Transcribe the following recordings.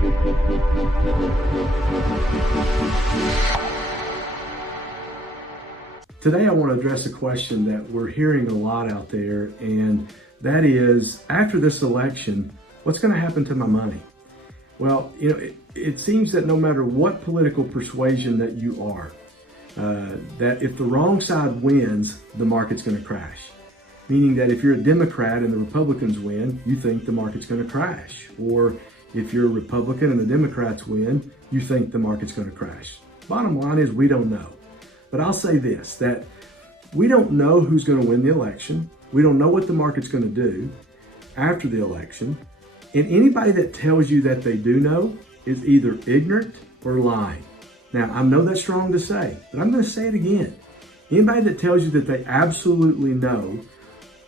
Today I want to address a question that we're hearing a lot out there, and that is, after this election, what's going to happen to my money? Well, it seems that no matter what political persuasion that you are, that if the wrong side wins, the market's going to crash. Meaning that if you're a Democrat and the Republicans win, you think the market's going to crash. Or if you're a Republican and the Democrats win, you think the market's going to crash. Bottom line is, we don't know. But I'll say this, that we don't know who's going to win the election. We don't know what the market's going to do after the election. And anybody that tells you that they do know is either ignorant or lying. Now, I know that's strong to say, but I'm going to say it again. Anybody that tells you that they absolutely know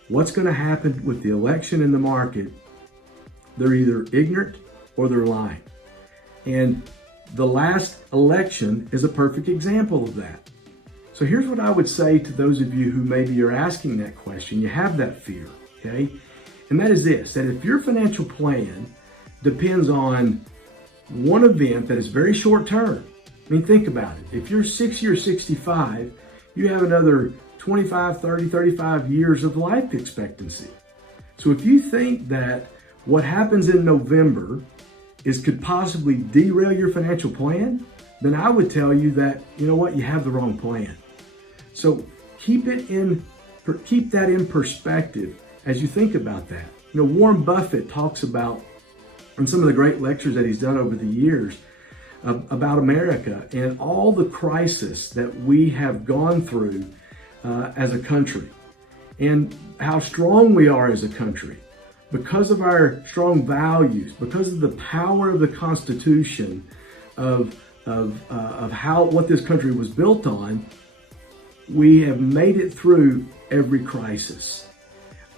what's going to happen with the election and the market, they're either ignorant or they're lying. And the last election is a perfect example of that. So here's what I would say to those of you who maybe are asking that question. You have that fear, okay? And that is this, that if your financial plan depends on one event that is very short term, I mean, think about it. If you're 60 or 65, you have another 25, 30, 35 years of life expectancy. So if you think that what happens in November could possibly derail your financial plan, then I would tell you that, you know what, you have the wrong plan. So keep that in perspective as you think about that. Warren Buffett talks about, in some of the great lectures that he's done over the years, about America and all the crisis that we have gone through as a country, and how strong we are as a country because of our strong values, because of the power of the Constitution, of what this country was built on. We have made it through every crisis.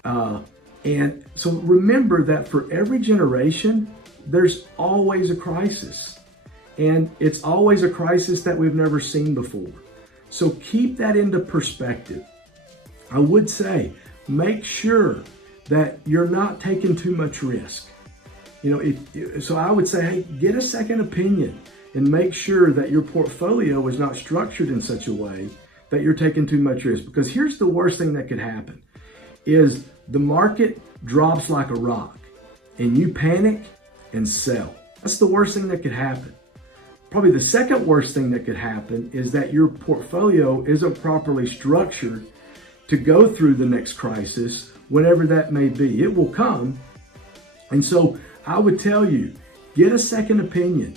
And so remember that for every generation, there's always a crisis. And it's always a crisis that we've never seen before. So keep that into perspective. I would say, make sure that you're not taking too much risk. So I would say, hey, get a second opinion and make sure that your portfolio is not structured in such a way that you're taking too much risk. Because here's the worst thing that could happen is the market drops like a rock and you panic and sell. That's the worst thing that could happen. Probably the second worst thing that could happen is that your portfolio isn't properly structured to go through the next crisis, whenever that may be. It will come. And so I would tell you, get a second opinion.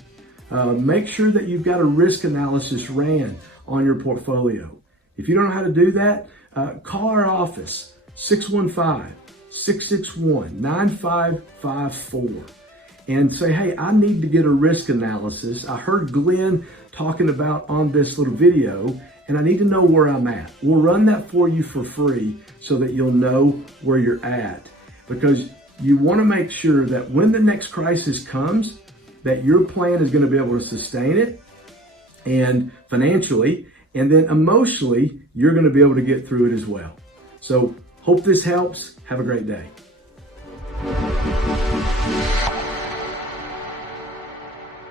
Make sure that you've got a risk analysis ran on your portfolio. If you don't know how to do that, call our office, 615-661-9554. And say, hey, I need to get a risk analysis. I heard Glenn talking about on this little video, and I need to know where I'm at. We'll run that for you for free so that you'll know where you're at. Because you want to make sure that when the next crisis comes, that your plan is going to be able to sustain it, and financially, and then emotionally, you're going to be able to get through it as well. So hope this helps. Have a great day.